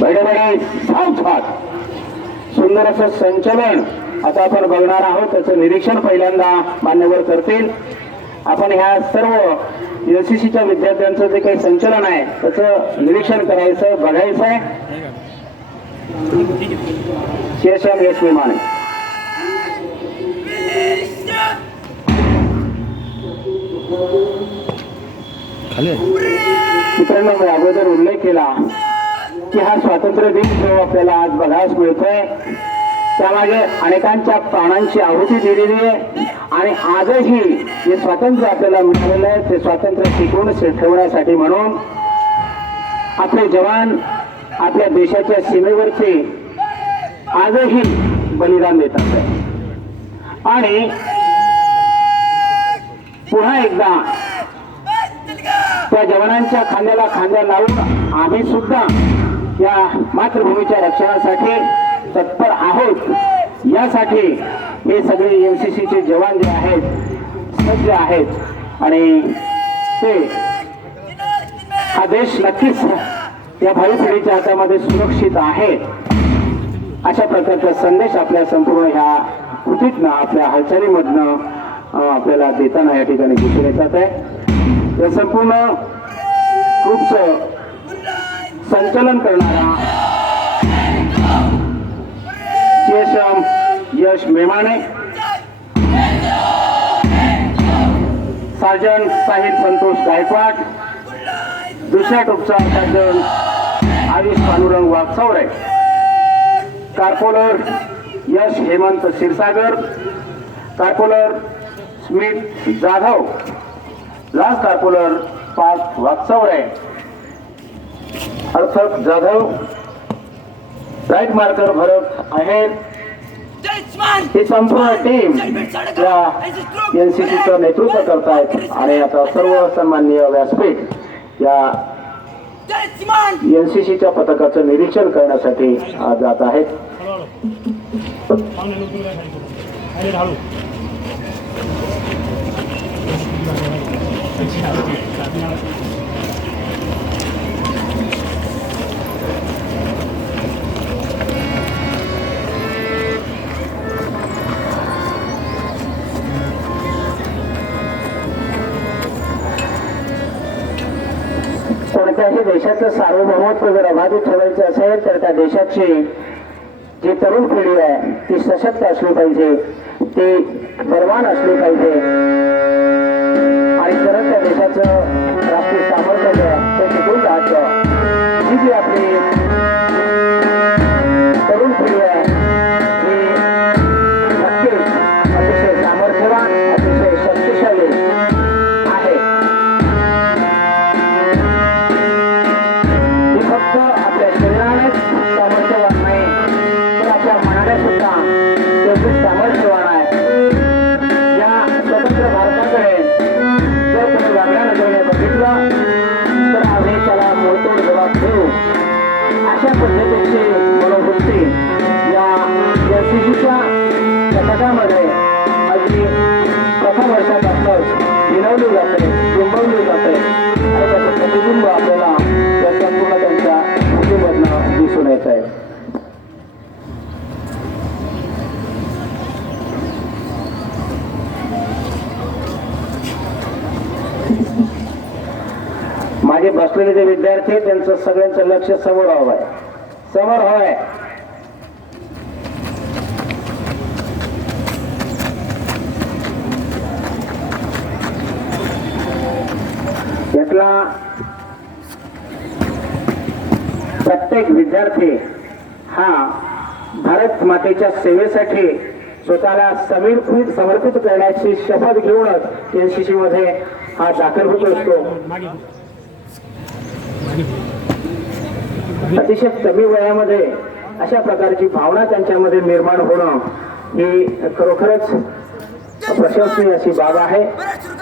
बडे बडे सावधान सुंदर असं संचलन आता आपण बघणार आहोत. त्याचं निरीक्षण पहिल्यांदा मान्यवर करतील. आपण ह्या सर्व एनसीसीच्या विद्यार्थ्यांचं जे काही संचलन आहे त्याचं निरीक्षण करायचं बघायचं आहे. शेषम यश विमाने खाली आहे. मित्रांनो मी अगोदर उल्लेख केला. की हा स्वातंत्र्य दिन जो आपल्याला आज बघायला मिळतोय त्यामागे अनेकांच्या प्राणांची आहुती दिलेली आहे. आणि आजही जे स्वातंत्र्य आपल्याला मिळालेलं आहे ते स्वातंत्र्य टिकवून ठेवण्यासाठी म्हणून आपले जवान आपल्या देशाच्या सीमेवरती आजही बलिदान देतात आणि पुन्हा एकदा त्या जवानांच्या खांद्याला खांद्या लावून आम्ही सुद्धा या मातृभूमीच्या रक्षणासाठी तत्पर आहोत. यासाठी हे सगळे एम सी सीचे जवान जे आहेत सज्ज आहेत आणि ते हा देश नक्कीच या भावी पिढीच्या हातामध्ये सुरक्षित आहे. अशा प्रकारचा संदेश आपल्या संपूर्ण ह्या कृतीतनं आपल्या हालचालीमधनं आपल्याला देताना या ठिकाणी दिसून येतात आहे. या संपूर्ण ग्रुपचं संचलन करणारा यशम यश मेमाने सार्जन साहिल संतोष गायकवाड दुसऱ्या टोपचा sergeant Ayush Pandurang Wagchaure corporal Yash Hemant Kshirsagar corporal Smit Jadhav last corporal पाच वागचौरे अर्थक जाधव राईट मार्कर भरत आहेर ही संपूर्ण टीम या एन सी सीचं नेतृत्व करतायत. आणि आता सर्व सन्माननीय व्यासपीठ या एन सी सीच्या पथकाचं निरीक्षण करण्यासाठी आज जात आहेत. देशाचं सार्वभौमत्व जर अबाधित ठेवायचं असेल तर त्या देशाची जी तरुण पिढी आहे ती सशक्त असली पाहिजे ती बलवान असली पाहिजे. आणि तरच त्या देशाचं माझे जे विद्यार्थी आहेत, त्यांचं सगळ्यांचं लक्ष समोर हवं आहे. समोर हवं आहे. यातला प्रत्येक विद्यार्थी हा भारत मातेच्या सेवेसाठी स्वतःला समर्पित समर्पित करण्याची शपथ घेऊनच एनसीसी मध्ये हा दाखल होत असतो. अतिशय कमी वयामध्ये अशा प्रकारची भावना त्यांच्यामध्ये निर्माण होणं ही खरोखरच प्रशंसनीय अशी बाब आहे. बड़ा शुरू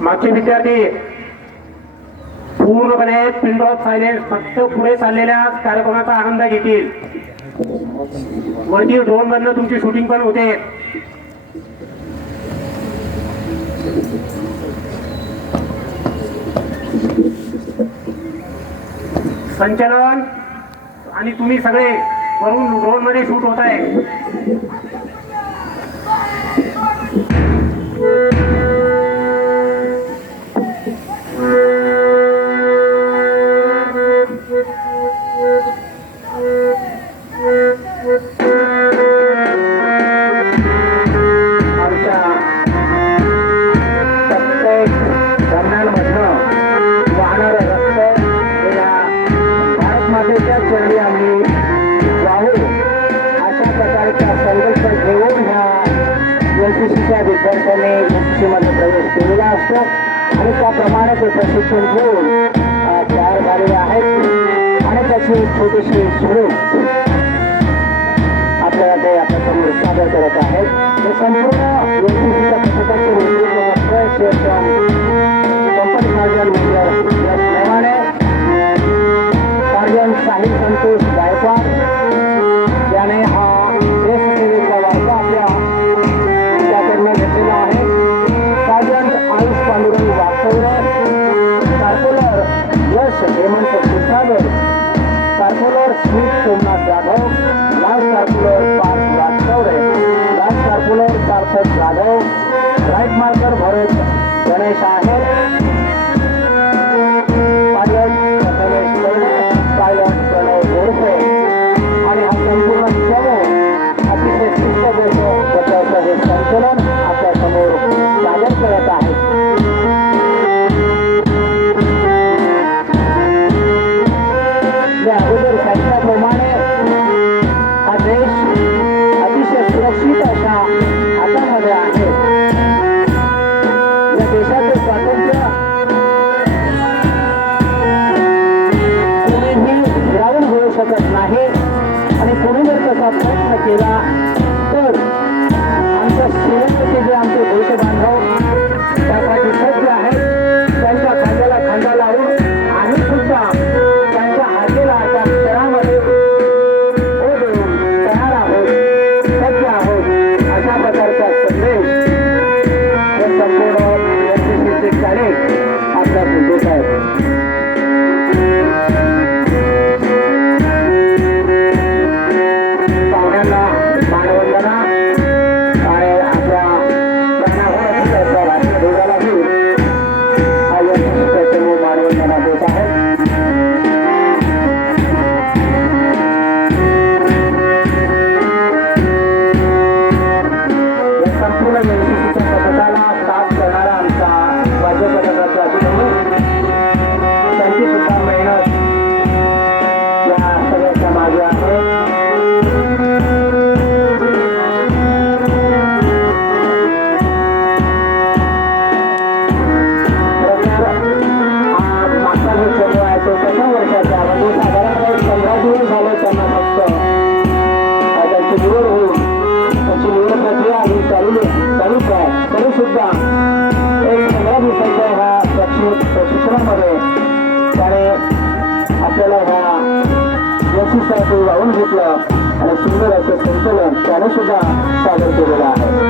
मागचे विद्यार्थी पूर्णपणे फिल्ड ऑफ सायलेन्स फक्त पुढे चाललेल्या कार्यक्रमाचा आनंद घेतील. वरती ड्रोन मधनं तुमची शूटिंग पण होते. संचलन आणि तुम्ही सगळे वरून रोलमध्ये शूट होत आहे त्याने भक्तीमध्ये प्रवेश केलेला असतो. आणि त्याप्रमाणे ते प्रशिक्षण घेऊन तयार झालेले आहेत. आणि त्याचे छोटेसे स्वरूप आपल्याला ते आपल्यासमोर सादर करत आहेत. हे संपूर्ण कंपनी Yeah. उत्साहात वाहून घेतलं आणि सुंदर असं संचलन त्याने सुद्धा सादर केलेलं आहे.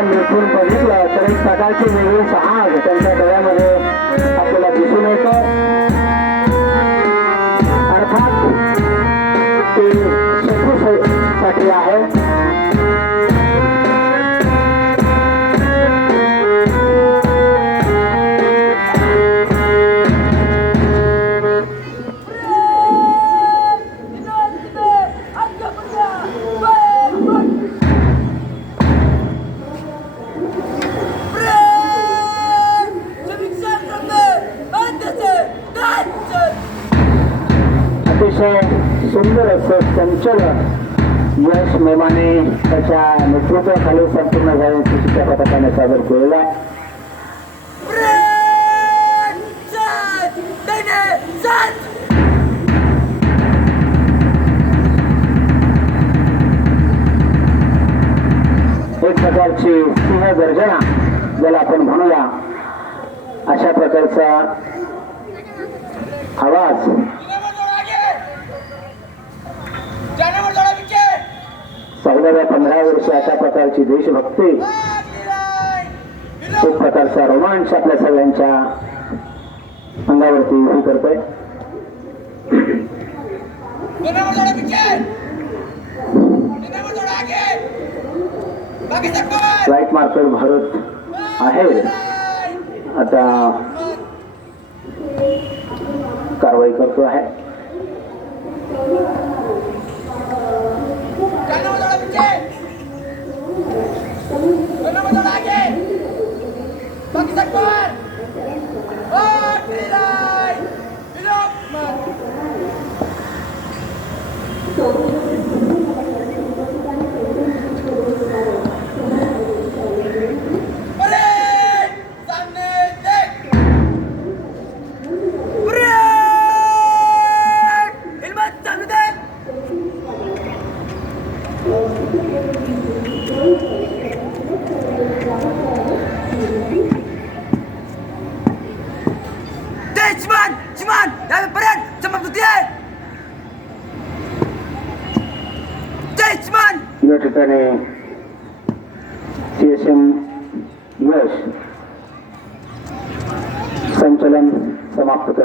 आपण मिळून बघितलं तर एक प्रकारची वेगळी आग त्यांच्या डोळ्यामध्ये आपल्याला दिसून येतं त्याच्या नेतृत्वाखाली संपूर्ण झाल्याच्या पथकाने सादर केलेला एक प्रकारची सिंह गर्जना ज्याला आपण म्हणूया अशा प्रकारचा आवाज चौदाव्या पंधरा वर्ष अशा प्रकारची देशभक्ती एक प्रकारचा रोमांच आपल्या सगळ्यांच्या अंगावरती उभी करतोय. फ्लाईट मार्कर भारत आहे. आता कारवाई करतो आहे.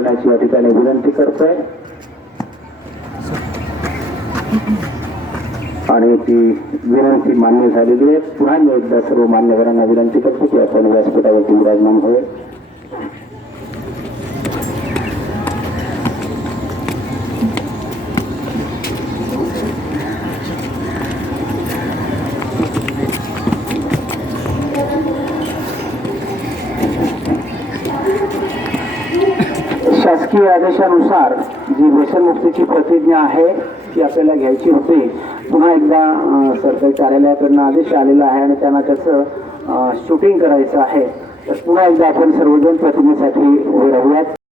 करण्याची या ठिकाणी विनंती करतोय. आणि ती विनंती मान्य झालेली आहे. पुन्हा मी एकदा सर्व मान्यवरांना विनंती करतो की आपण व्यासपीठावरती विराजमान होईल शासकीय आदेशानुसार जी व्यसनमुक्तीची प्रतिज्ञा आहे ती आपल्याला घ्यायची होती. पुन्हा एकदा सरकारी कार्यालयाकडनं आदेश आलेला आहे आणि त्यांना त्याचं शूटिंग करायचं आहे. तर पुन्हा एकदा आपण सर्वजण प्रतिज्ञेसाठी उभे राहूयात.